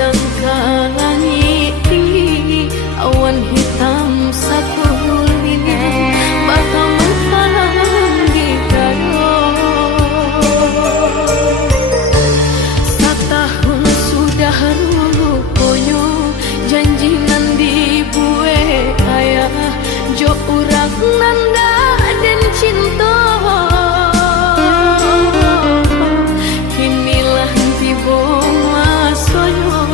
pandang ke langit tinggi, awan hitam sakulina bakal menghalangi gayo. Setahun sudah rupanya janjinan dibuat ayah, jo urang nanda dan cinta. Kinilah tiba masanya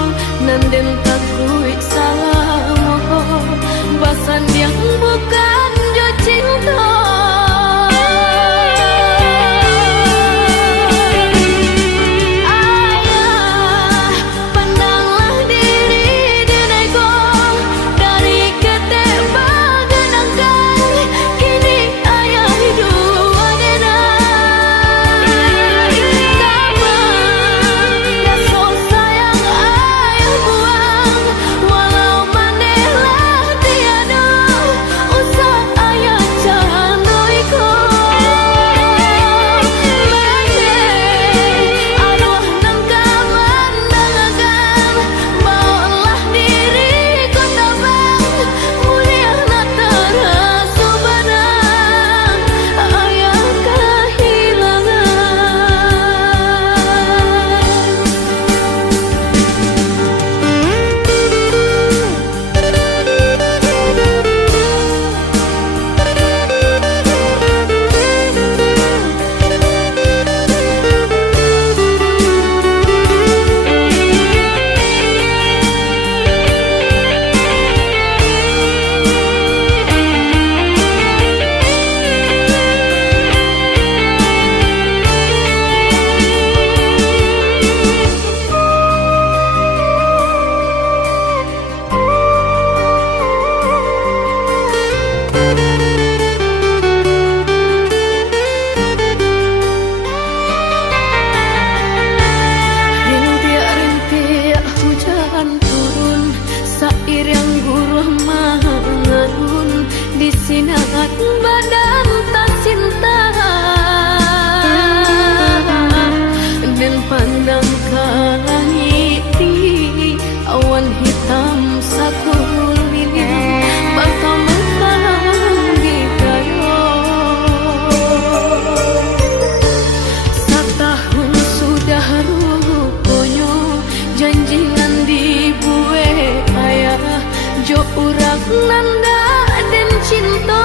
nanden takui salah moho, basan yang bukan jo cinta. Seiring guruh mangalun di sinat badan tak cinta, dan pandang ke langit tinggi, awan hitam sakulina bakal menghalangi gayo. Setahun sudah rupanya janjinan dibuat ayah, jo urang nanda dan cinta.